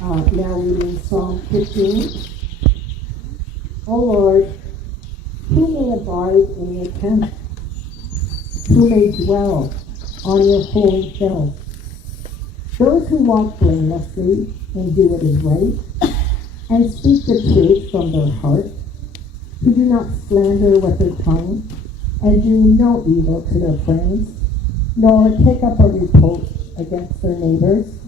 Now reading Psalm 15. O Lord, who may abide in your tent? Who may dwell on your holy hill? Those who walk blamelessly and do what is right, and speak the truth from their heart, who do not slander with their tongue, and do no evil to their friends, nor take up a reproach against their neighbors,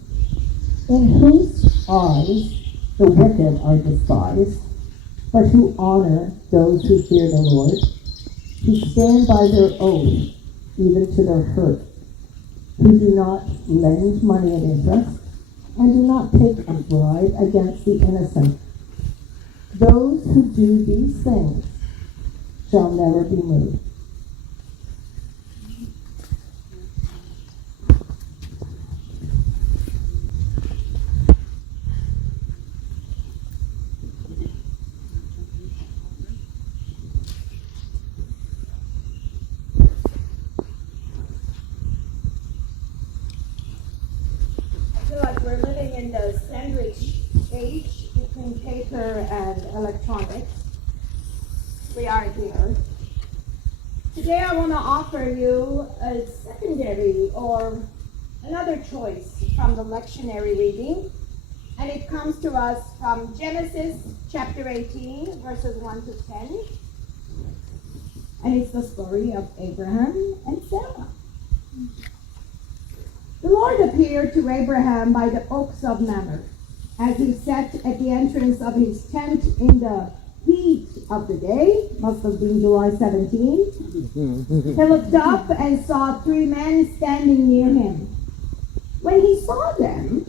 in whose eyes the wicked are despised, but who honor those who fear the Lord, who stand by their oath, even to their hurt, who do not lend money at interest, and do not take a bribe against the innocent. Those who do these things shall never be moved. We're living in the sandwich age between paper and electronics. We are here. Today I want to offer you a secondary or another choice from the lectionary reading. And it comes to us from Genesis chapter 18, verses 1 to 10. And it's the story of Abraham and Sarah. The Lord appeared to Abraham by the oaks of Mamre, as he sat at the entrance of his tent in the heat of the day. Must have been July 17. He looked up and saw 3 men standing near him. When he saw them,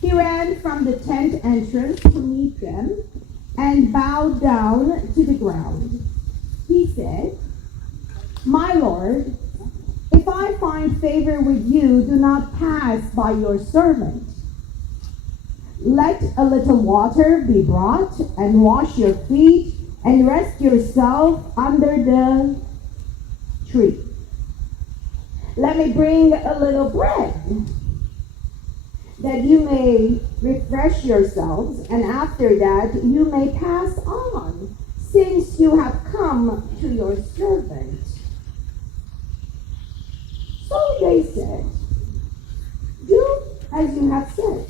he ran from the tent entrance to meet them and bowed down to the ground. He said, "My Lord, if I find favor with you, do not pass by your servant. Let a little water be brought, and wash your feet, and rest yourself under the tree. Let me bring a little bread, that you may refresh yourselves, and after that you may pass on, since you have come to your servant." So they said, "Do as you have said."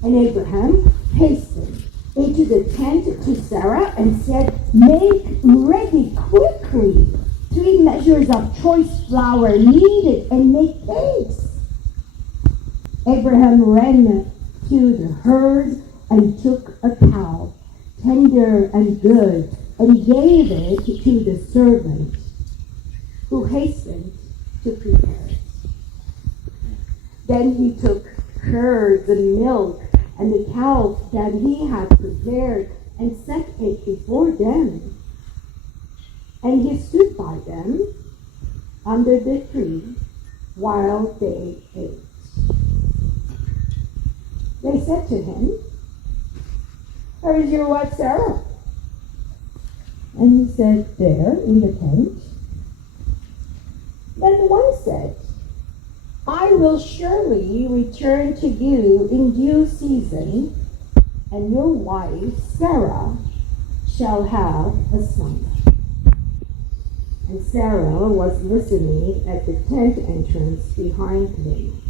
And Abraham hastened into the tent to Sarah and said, "Make ready quickly 3 measures of choice flour, knead it, and make cakes." Abraham ran to the herd and took a cow, tender and good, and gave it to the servant, who hastened to prepare it. Then he took curds and milk and the cow that he had prepared and set it before them. And he stood by them under the tree while they ate. They said to him, "Where is your wife Sarah?" And he said, "There in the tent." Then one said, "I will surely return to you in due season, and your wife Sarah shall have a son." And Sarah was listening at the tent entrance behind him,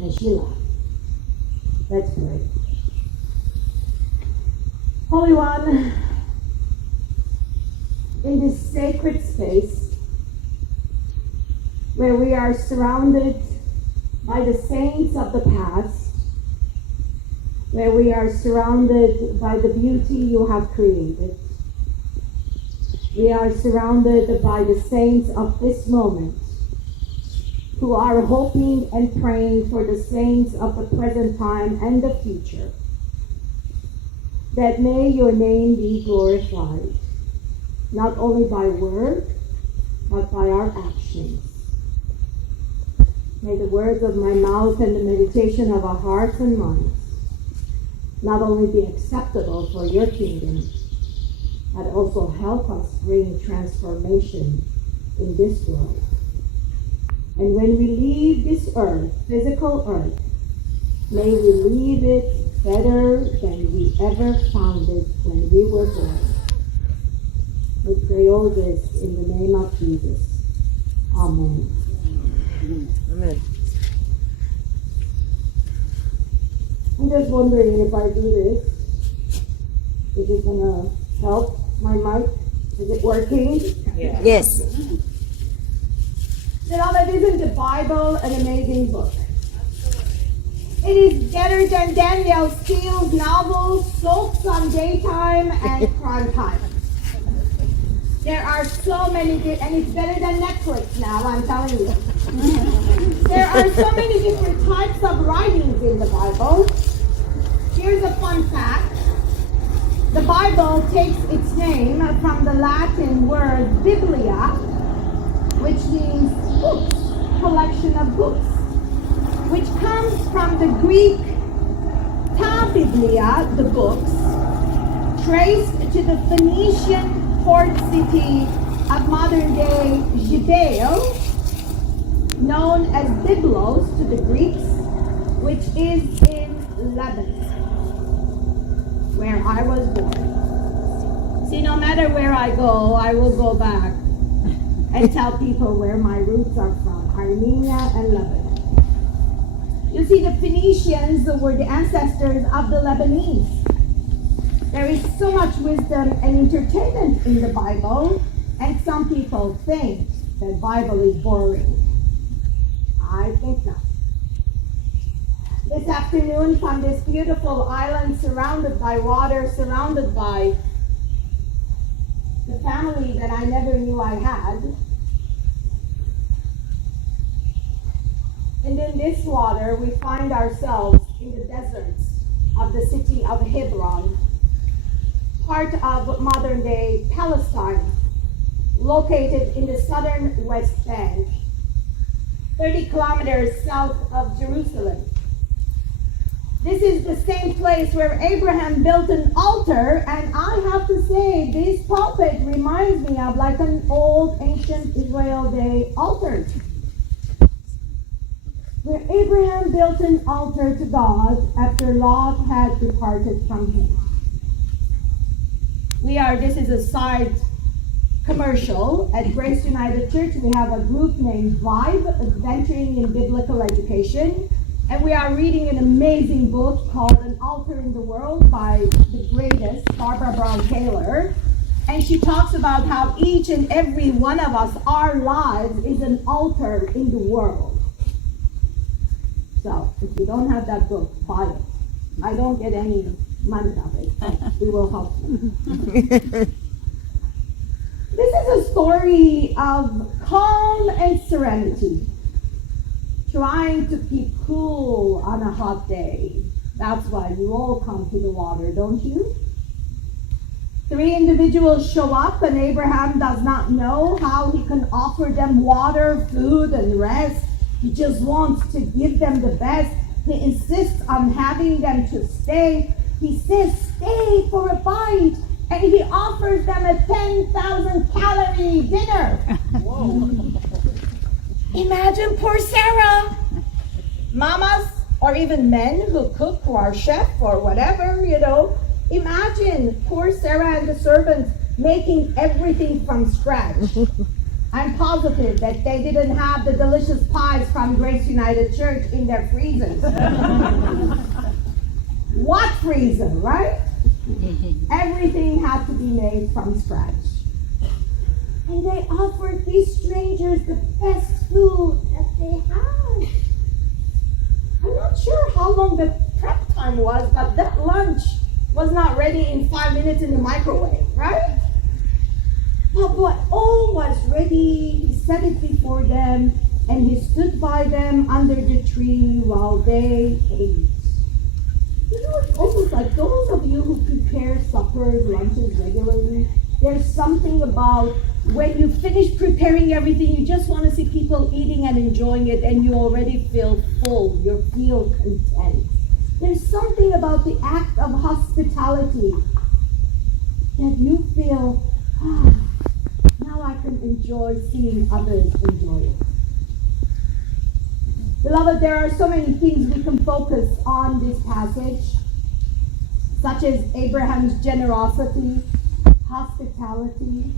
and she laughed. Let's pray. Holy One, in this sacred space, where we are surrounded by the saints of the past, where we are surrounded by the beauty you have created. We are surrounded by the saints of this moment, who are hoping and praying for the saints of the present time and the future, that may your name be glorified, not only by word, but by our actions. May the words of my mouth and the meditation of our hearts and minds not only be acceptable for your kingdom, but also help us bring transformation in this world. And when we leave this earth, physical earth, May we leave it better than we ever found it when we were born. We pray all this in the name of Jesus. Amen. Amen. I'm just wondering if I do this, is it gonna help my mic? Is it working? Yes. Beloved, isn't the Bible an amazing book? It is better than Daniel Steele's novels, soaps on daytime and crime time. There are so many, and it's better than Netflix now, I'm telling you. There are so many different types of writings in the Bible. Here's a fun fact. The Bible takes its name from the Latin word biblia, which means books, collection of books, which comes from the Greek ta biblia, the books, traced to the Phoenician port city of modern-day Gibeah, known as Byblos to the Greeks, which is in Lebanon, where I was born. See, no matter where I go, I will go back and tell people where my roots are from, Armenia and Lebanon. You see, the Phoenicians were the ancestors of the Lebanese. There is so much wisdom and entertainment in the Bible, and some people think the Bible is boring. I think not. This afternoon, from this beautiful island surrounded by water, surrounded by the family that I never knew I had, and in this water, we find ourselves in the deserts of the city of Hebron, part of modern-day Palestine, located in the southern West Bank, 30 kilometers south of Jerusalem. This is the same place where Abraham built an altar, and I have to say, this pulpit reminds me of like an old ancient Israel day altar, where Abraham built an altar to God after Lot had departed from him. This is a side commercial. At Grace United Church, we have a group named Vibe, Adventuring in Biblical Education. And we are reading an amazing book called An Altar in the World by the greatest, Barbara Brown Taylor. And she talks about how each and every one of us, our lives is an altar in the world. So, if you don't have that book, buy it. I don't get any money of it, but we will help you. This is a story of calm and serenity, trying to keep cool on a hot day. That's why you all come to the water, don't you? 3 individuals show up, and Abraham does not know how he can offer them water, food, and rest. He just wants to give them the best. He insists on having them to stay. He says, stay for a bite. And he offers them a 10,000 calorie dinner. Whoa. Imagine poor Sarah. Mamas, or even men who cook, who are chef or whatever, Imagine poor Sarah and the servants making everything from scratch. I'm positive that they didn't have the delicious pies from Grace United Church in their freezers. What freezer, right? Everything had to be made from scratch. And they offered these strangers the best food that they had. I'm not sure how long the prep time was, but that lunch was not ready in 5 minutes in the microwave, right? But all was ready. He set it before them, and he stood by them under the tree while they ate. It's almost like those of you who prepare suppers, lunches regularly, there's something about when you finish preparing everything, you just want to see people eating and enjoying it, and you already feel full, you feel content. There's something about the act of hospitality that you feel, now I can enjoy seeing others enjoy it. Beloved, there are so many things we can focus on this passage, such as Abraham's generosity, hospitality.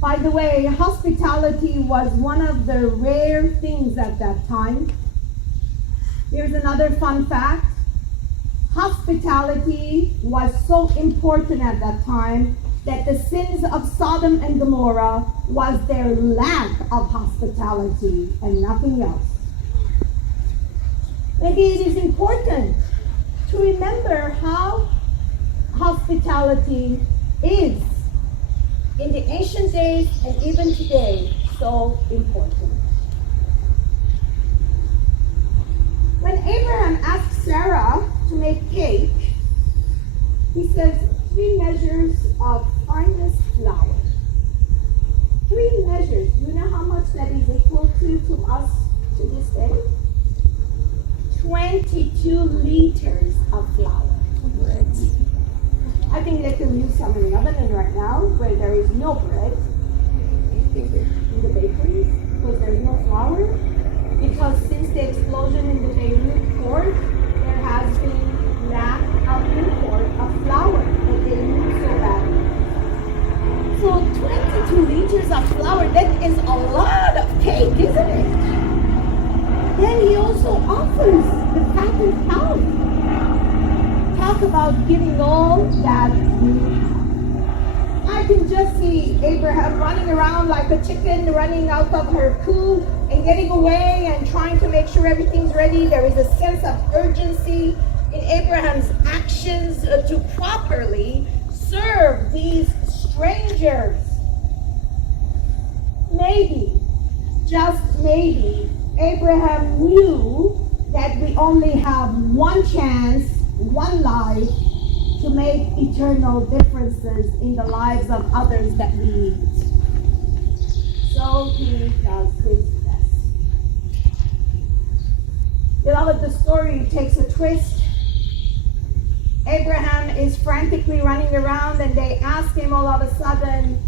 By the way, hospitality was one of the rare things at that time. Here's another fun fact. Hospitality was so important at that time that the sins of Sodom and Gomorrah was their lack of hospitality and nothing else. Maybe it is important to remember how hospitality is in the ancient days and even today so important. When Abraham asked Sarah to make cake, he says 3 measures of finest flour. 3 measures. Do you know how much that is equal to us to this day? 22 liters of flour. I think they can use some in the oven right now where there is no bread in the bakeries because there is no flour. Because since the explosion in the Beirut port, there has been lack of import of flour that they use so badly. So 22 liters of flour, that is a lot of cake, isn't it? Then he also offers the fattened calf. Talk about giving all that we have. I can just see Abraham running around like a chicken running out of her coop and getting away and trying to make sure everything's ready. There is a sense of urgency in Abraham's actions to properly serve these strangers. Maybe, just maybe, Abraham knew that we only have one chance, one life, to make eternal differences in the lives of others that we meet. So he does his best. Beloved, the story takes a twist. Abraham is frantically running around and they ask him all of a sudden,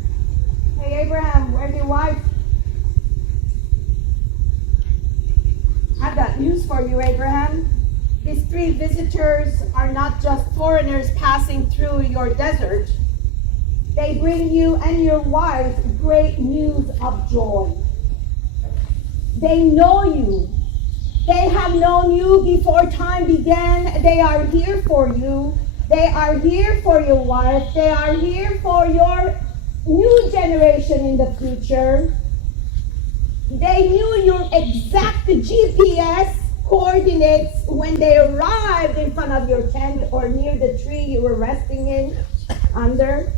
"Hey Abraham, where's your wife?" "I've got news for you, Abraham. These 3 visitors are not just foreigners passing through your desert. They bring you and your wife great news of joy. They know you. They have known you before time began. They are here for you. They are here for your wife. They are here for your new generation in the future. They knew your exact GPS coordinates when they arrived in front of your tent or near the tree you were resting in under.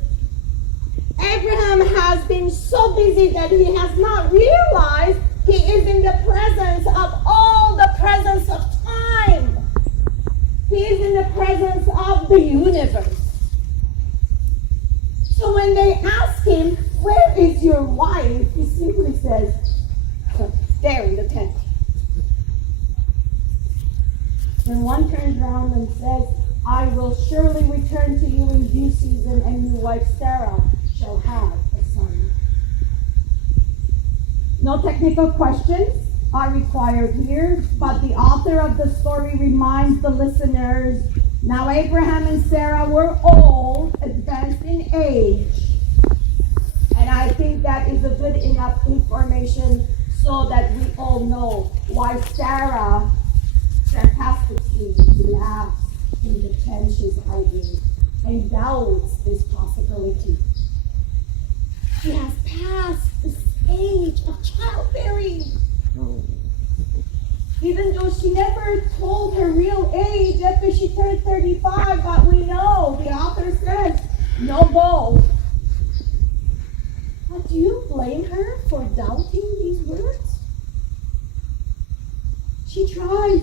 Abraham has been so busy that he has not realized he is in the presence of all the presence of time. He is in the presence of the universe. So when they ask him, "Where is your wife?" he simply says, "There in the tent." When one turns around and says, "I will surely return to you in due season, and your wife Sarah shall have a son." No technical questions are required here, but the author of the story reminds the listeners, now Abraham and Sarah were old, advanced in age. And I think that is a good enough information so that we all know why Sarah sarcastically laughs in the tent she's hiding and doubts this possibility. She has passed the stage of childbearing. Even though she never told her real age after she turned 35, but we know, the author says, no goal. But do you blame her for doubting these words? She tries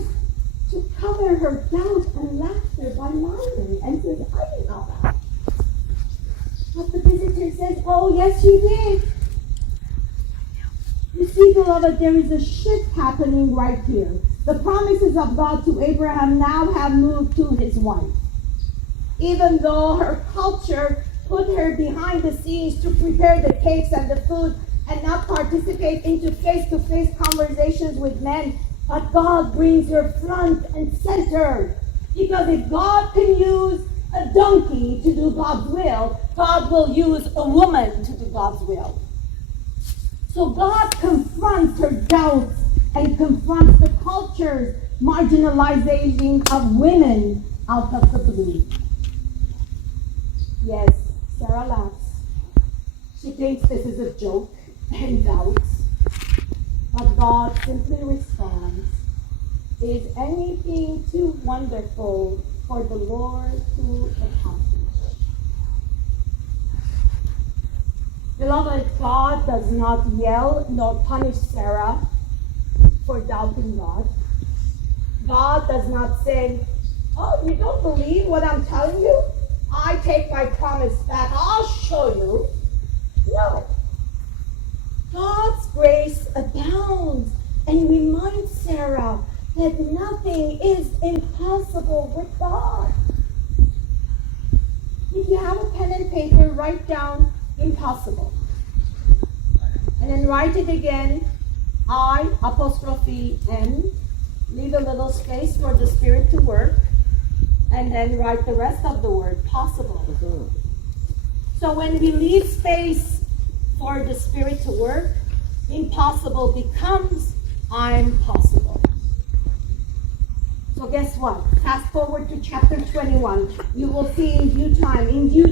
to cover her doubt and laughter by lying and says, "I didn't know that." But the visitor says, "Oh, yes, you did." You see, beloved, there is a shift happening right here. The promises of God to Abraham now have moved to his wife. Even though her culture put her behind the scenes to prepare the cakes and the food and not participate into face-to-face conversations with men, But God brings your front and center. Because if God can use a donkey to do God's will, God will use a woman to do God's will. So God confronts her doubts and confronts the culture's marginalization of women out of the blue. Yes, Sarah laughs. She thinks this is a joke and doubts. But God simply responds, "Is anything too wonderful for the Lord to accomplish?" Beloved, God does not yell nor punish Sarah for doubting God. God does not say, "Oh, you don't believe what I'm telling you? I take my promise back. I'll show you." No. God's grace abounds and reminds Sarah that nothing is impossible with God. If you have a pen and paper, write down impossible. And then write it again, I''N, leave a little space for the Spirit to work, and then write the rest of the word, possible. So when we leave space for the Spirit to work, impossible becomes I'm possible. So guess what? Fast forward to chapter 21. You will see in due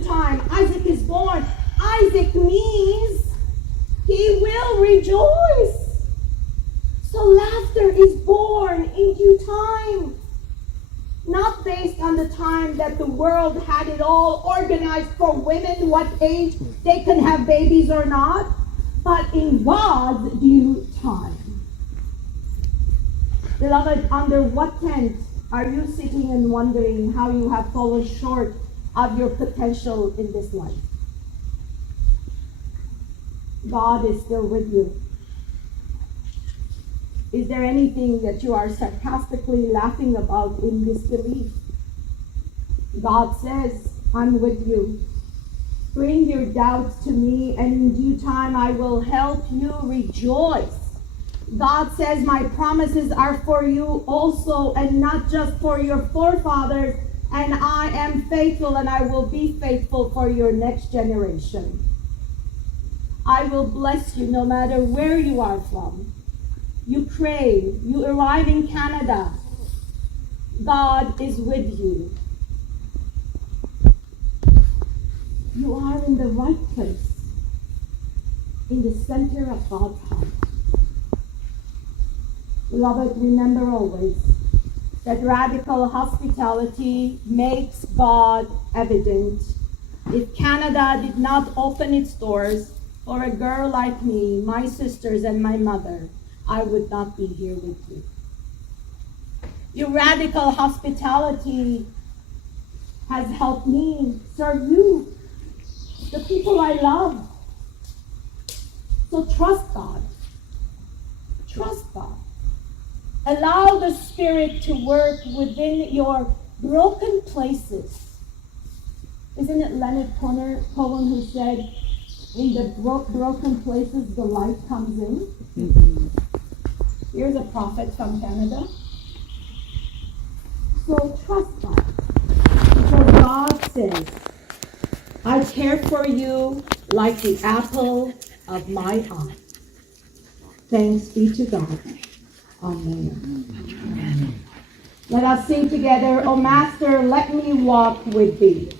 time, Isaac is born. Isaac means he will rejoice. So laughter is born in due time. Not based on the time that the world had it all organized for women, what age they can have babies or not, but in God's due time. Beloved, under what tent are you sitting and wondering how you have fallen short of your potential in this life? God is still with you. Is there anything that you are sarcastically laughing about in disbelief? God says, I'm with you. Bring your doubts to me, and in due time I will help you rejoice. God says, my promises are for you also, and not just for your forefathers, and I am faithful, and I will be faithful for your next generation. I will bless you no matter where you are from. Ukraine, you arrive in Canada, God is with you. You are in the right place, in the center of God's heart. Beloved, remember always that radical hospitality makes God evident. If Canada did not open its doors for a girl like me, my sisters, and my mother, I would not be here with you. Your radical hospitality has helped me serve you, the people I love. So trust God. Trust God. Allow the Spirit to work within your broken places. Isn't it Leonard Cohen who said, in the broken places the light comes in? Mm-hmm. Here's a prophet from Canada. So trust God. So God says, I care for you like the apple of my eye. Thanks be to God. Amen. Let us sing together, O Master, let me walk with thee.